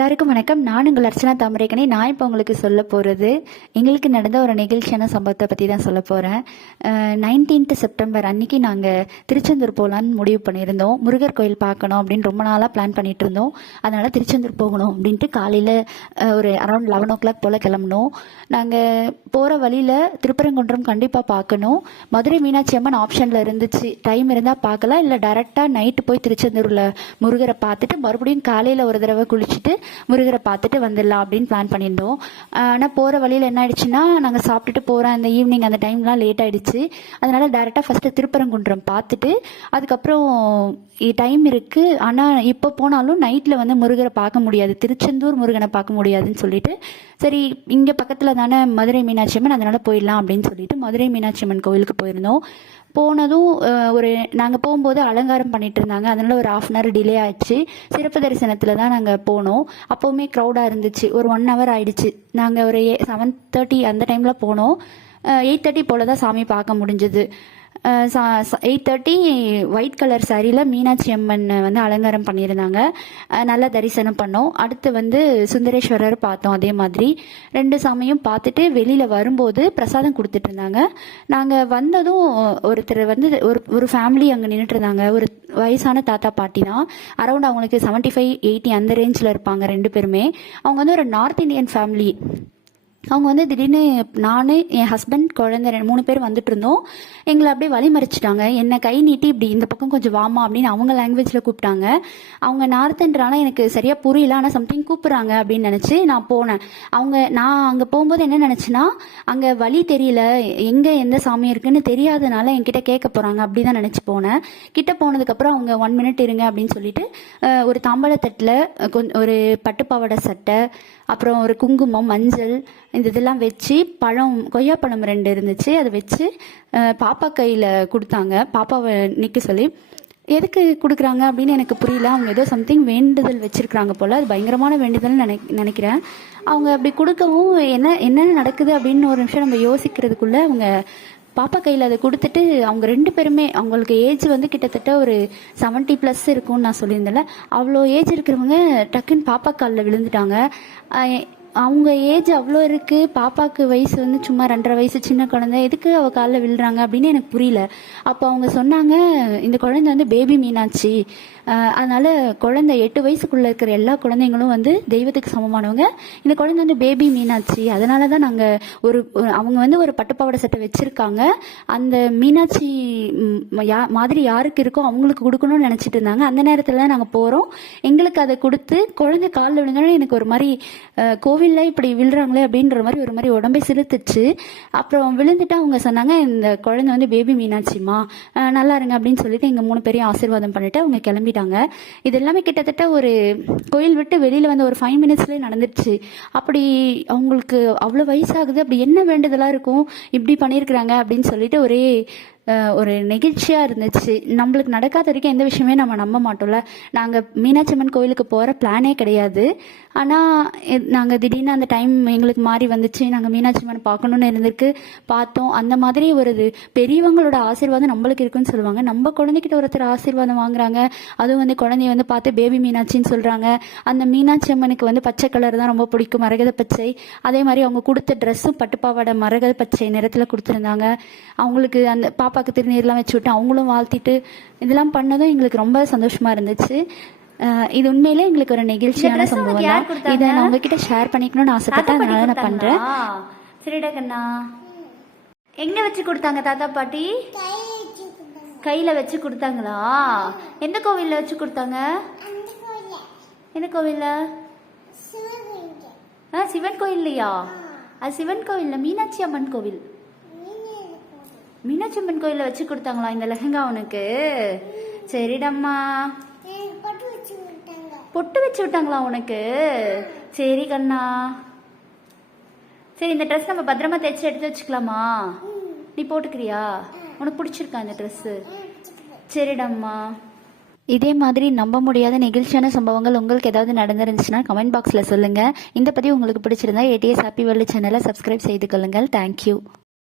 எல்லாருக்கும் வணக்கம். நான் உங்கள் அர்ச்சனா தாமரைக்கனே நான் இப்போ உங்களுக்கு சொல்ல போகிறது எங்களுக்கு நடந்த ஒரு நிகழ்ச்சியான சம்பவத்தை பற்றி தான் சொல்ல போகிறேன் நைன்டீன்த் செப்டம்பர் அன்னைக்கு நாங்கள் திருச்செந்தூர் போகலான்னு முடிவு பண்ணியிருந்தோம். முருகர் கோயில் பார்க்கணும் அப்படின்னு ரொம்ப நாளாக பிளான் பண்ணிட்டு இருந்தோம். அதனால் திருச்செந்தூர் போகணும் அப்படின்ட்டு காலையில் ஒரு அரௌண்ட் லெவன் ஓ கிளாக் போல் கிளம்பணும் நாங்கள் போகிற வழியில் திருப்பரங்குன்றம் கண்டிப்பாக பார்க்கணும். மதுரை மீனாட்சி அம்மன் ஆப்ஷனில் இருந்துச்சு. டைம் இருந்தால் பார்க்கலாம். இல்லை டேரெக்டாக நைட்டு போய் திருச்செந்தூரில் முருகரை பார்த்துட்டு மறுபடியும் காலையில் ஒரு தடவை குளிச்சுட்டு முருகரை பார்த்துட்டு வந்துடலாம் அப்படின்னு பிளான் பண்ணியிருந்தோம். ஆனால் போகிற வழியில் என்ன ஆயிடுச்சுன்னா நாங்கள் சாப்பிட்டுட்டு போகிற அந்த ஈவினிங் அந்த டைம்லாம் லேட் ஆயிடுச்சு. அதனால டேரெக்டாக ஃபஸ்ட்டு திருப்பரங்குன்றம் பார்த்துட்டு அதுக்கப்புறம் டைம் இருக்குது ஆனால் இப்போ போனாலும் நைட்டில் வந்து முருகரை பார்க்க முடியாது. திருச்செந்தூர் முருகனை பார்க்க முடியாதுன்னு சொல்லிட்டு சரி இங்கே பக்கத்தில் தானே மதுரை மீனாட்சி அம்மன் அதனால் போயிடலாம் அப்படின்னு சொல்லிட்டு மதுரை மீனாட்சி அம்மன் கோவிலுக்கு போயிருந்தோம். போனதும் ஒரு நாங்கள் போகும்போது அலங்காரம் பண்ணிட்டு இருந்தாங்க. அதனால ஒரு ஆஃப் அன் ஹவர் டிலே ஆச்சு சிறப்பு தரிசனத்தில் தான் நாங்கள் போனோம். அப்போவுமே க்ரௌடாக இருந்துச்சு. ஒரு ஒன் ஹவர் ஆயிடுச்சு. நாங்கள் ஒரு செவன் தேர்ட்டி அந்த டைமில் போனோம். எயிட் தேர்ட்டி போல தான் சாமி பார்க்க முடிஞ்சது. எயிட் தேர்ட்டி ஒயிட் கலர் சாரியில் மீனாட்சி அம்மன் வந்து அலங்காரம் பண்ணியிருந்தாங்க. நல்லா தரிசனம் பண்ணோம். அடுத்து வந்து சுந்தரேஸ்வரர் பார்த்தோம் அதே மாதிரி. ரெண்டு சாமியும் பார்த்துட்டு வெளியில் வரும்போது பிரசாதம் கொடுத்துட்டு இருந்தாங்க. நாங்கள் வந்ததும் ஒருத்தர் வந்து ஒரு ஒரு ஃபேமிலி அங்கே நின்றுட்டு இருந்தாங்க. ஒரு வயசான தாத்தா பாட்டி தான். அரௌண்ட் அவங்களுக்கு செவன்ட்டி ஃபைவ் எயிட்டி அந்த ரேஞ்சில் இருப்பாங்க ரெண்டு பேருமே. அவங்க வந்து ஒரு நார்த் இந்தியன் ஃபேமிலி அவங்க வந்து திடீர்னு நான் என் ஹஸ்பண்ட் குழந்தை ரெண்டு- மூணு பேர் வந்துட்டு இருந்தோம் எங்களை அப்படியே வழிமறிச்சிட்டாங்க. என்னை கை நீட்டி இப்படி இந்த பக்கம் கொஞ்சம் வாமா அப்படின்னு அவங்க லாங்குவேஜில் கூப்பிட்டாங்க. அவங்க நார்த்தன்றானா எனக்கு சரியாக புரியல ஆனால் சம்திங் கூப்பிட்றாங்க அப்படின்னு நினச்சி நான் போனேன். அவங்க நான் அங்கே போகும்போது என்ன நினச்சேன்னா அங்கே வழி தெரியல. எங்கே எந்த சாமி இருக்குன்னு தெரியாதனால என்கிட்ட கேட்க போகிறாங்க அப்படி தான் நினச்சி போனேன். கிட்ட போனதுக்கப்புறம் அவங்க ஒன் மினிட் இருங்க அப்படின்னு சொல்லிட்டு ஒரு தாம்பாளத்தட்டில் கொஞ்சம் ஒரு பட்டுப்பாவாடை சட்டை அப்புறம் ஒரு குங்குமம் மஞ்சள் இந்த இதெல்லாம் வச்சு பழம் கொய்யாப்பழம் ரெண்டு இருந்துச்சு. அதை வச்சு பாப்பா கையில் கொடுத்தாங்க. பாப்பாவை நிற்க சொல்லி எதுக்கு கொடுக்குறாங்க? அப்படின்னு எனக்கு புரியல. அவங்க ஏதோ சம்திங் வேண்டுதல் வச்சுருக்குறாங்க போல். அது பயங்கரமான வேண்டுதல்னு நினை நினைக்கிறேன். அவங்க அப்படி கொடுக்கவும் என்ன என்னென்ன நடக்குது அப்படின்னு ஒரு நிமிஷம் நம்ம யோசிக்கிறதுக்குள்ளே அவங்க பாப்பா கையில் அதை கொடுத்துட்டு அவங்க ரெண்டு பேருமே அவங்களுக்கு ஏஜ் வந்து கிட்டத்தட்ட ஒரு 70 ப்ளஸ் இருக்கும்னு நான் சொல்லியிருந்தேன்ல. அவ்வளோ ஏஜ் இருக்கிறவங்க டக்குன்னு பாப்பா காலில் விழுந்துட்டாங்க. அவங்க ஏஜ் அவ்வளோ இருக்குது பாப்பாவுக்கு வயசு வந்து சும்மா ரெண்டரை வயசு சின்ன குழந்தை எதுக்கு அவள் காலில் விழுறாங்க அப்படின்னு எனக்கு புரியல. அப்போ அவங்க சொன்னாங்க இந்த குழந்தை வந்து பேபி மீனாட்சி. அதனால் குழந்தை எட்டு வயசுக்குள்ளே இருக்கிற எல்லா குழந்தைங்களும் வந்து தெய்வத்துக்கு சமமானவங்க. இந்த குழந்தை வந்து பேபி மீனாட்சி. அதனால தான் நாங்கள் ஒரு அவங்க வந்து ஒரு பட்டுப்பாவடை சட்டை வச்சுருக்காங்க. அந்த மீனாட்சி யா மாதிரி யாருக்கு இருக்கோ அவங்களுக்கு கொடுக்கணும்னு நினச்சிட்டு இருந்தாங்க. அந்த நேரத்தில் தான் நாங்கள் போகிறோம் எங்களுக்கு அதை கொடுத்து குழந்தை காலில் விழுந்தோடனே எனக்கு ஒரு மாதிரி அஹ், கோவிலில் இப்படி விழுறாங்களே அப்படின்ற மாதிரி ஒரு மாதிரி உடம்பே சிலுத்துச்சு. அப்புறம் விழுந்துட்டு அவங்க சொன்னாங்க இந்த குழந்தை வந்து பேபி மீனாட்சிமா நல்லா இருங்க அப்படின்னு சொல்லிட்டு எங்கள் மூணு பேரையும் ஆசீர்வாதம் பண்ணிட்டு அவங்க கிளம்பிட்டாங்க. இது எல்லாமே கிட்டத்தட்ட ஒரு கோயில் விட்டு வெளியில் வந்து ஒரு ஃபைவ் மினிட்ஸ்லேயே நடந்துருச்சு. அப்படி அவங்களுக்கு அவ்வளோ வயசாகுது. அப்படி என்ன வேண்டுதலாக இருக்கும்? இப்படி பண்ணியிருக்கிறாங்க அப்படின்னு சொல்லிட்டு ஒரே ஒரு நெகிழ்ச்சியாக இருந்துச்சு. நம்மளுக்கு நடக்காத வரைக்கும் எந்த விஷயமே நம்ம நம்ப மாட்டோம்ல. நாங்கள் மீனாட்சி அம்மன் கோயிலுக்கு போகிற பிளானே கிடையாது. ஆனால் நாங்கள் திடீர்னு அந்த டைம் எங்களுக்கு மாறி வந்துச்சு. நாங்கள் மீனாட்சியம்மன் பார்க்கணுன்னு இருந்திருக்கு. பார்த்தோம். அந்த மாதிரி ஒரு இது பெரியவங்களோட ஆசீர்வாதம் நம்மளுக்கு இருக்குன்னு சொல்லுவாங்க. நம்ம குழந்தைகிட்ட ஒருத்தர் ஆசீர்வாதம் வாங்குறாங்க. அதுவும் வந்து குழந்தைய வந்து பார்த்து பேபி மீனாட்சின்னு சொல்கிறாங்க அந்த மீனாட்சி அம்மனுக்கு வந்து பச்சை கலர் தான் ரொம்ப பிடிக்கும். மரகத பச்சை. அதே மாதிரி அவங்க கொடுத்த ட்ரெஸ்ஸும் பட்டுப்பாவாடை மரகத பச்சை நிறத்தில் கொடுத்துருந்தாங்க. அவங்களுக்கு அந்த பாப்பா பாப்பாக்கு திருநீர்லாம் வச்சு விட்டு அவங்களும் வாழ்த்திட்டு இதெல்லாம் பண்ணதும் எங்களுக்கு ரொம்ப சந்தோஷமா இருந்துச்சு. இது உண்மையிலே எங்களுக்கு ஒரு நெகிழ்ச்சியான சம்பவம் தான்? இதை நான் உங்ககிட்ட ஷேர் பண்ணிக்கணும்னு ஆசைப்பட்டேன் அதனால நான் பண்றேன். சரிடா கண்ணா. எங்க வச்சு கொடுத்தாங்க தாத்தா பாட்டி? கையில வச்சு கொடுத்தாங்களா? எந்த கோவில்ல வச்சு கொடுத்தாங்க? எந்த கோவில்ல? ஆ சிவன் கோயில்லையா? அது சிவன் கோவில்ல மீனாட்சி அம்மன் கோவில். மீனாட்சி அம்மன் கோயில்ல வச்சு கொடுத்தாங்களா? இந்த லெஹங்கா உனக்கு. சரிடம்மா. பொட்டு வச்சு விட்டாங்களா உனக்கு? சரி கண்ணா. சரி இந்த ட்ரெஸ் நம்ம பத்திரமா தைச்சு எடுத்து வச்சுக்கலாமா? நீ போட்டுக்கிறியா? உனக்கு பிடிச்சிருக்கா இந்த ட்ரெஸ்ஸு சரிடாம்மா. இதே மாதிரி நம்ப முடியாத நெகிழ்ச்சியான சம்பவங்கள் உங்களுக்கு ஏதாவது நடந்திருந்துச்சுன்னா கமெண்ட் பாக்ஸில் சொல்லுங்கள் இந்த பதிவு உங்களுக்கு பிடிச்சிருந்தா ஏடிஎஸ் ஹாப்பி வேர்ல்டு சேனலை சப்ஸ்கிரைப் செய்து கொள்ளுங்கள். Thank you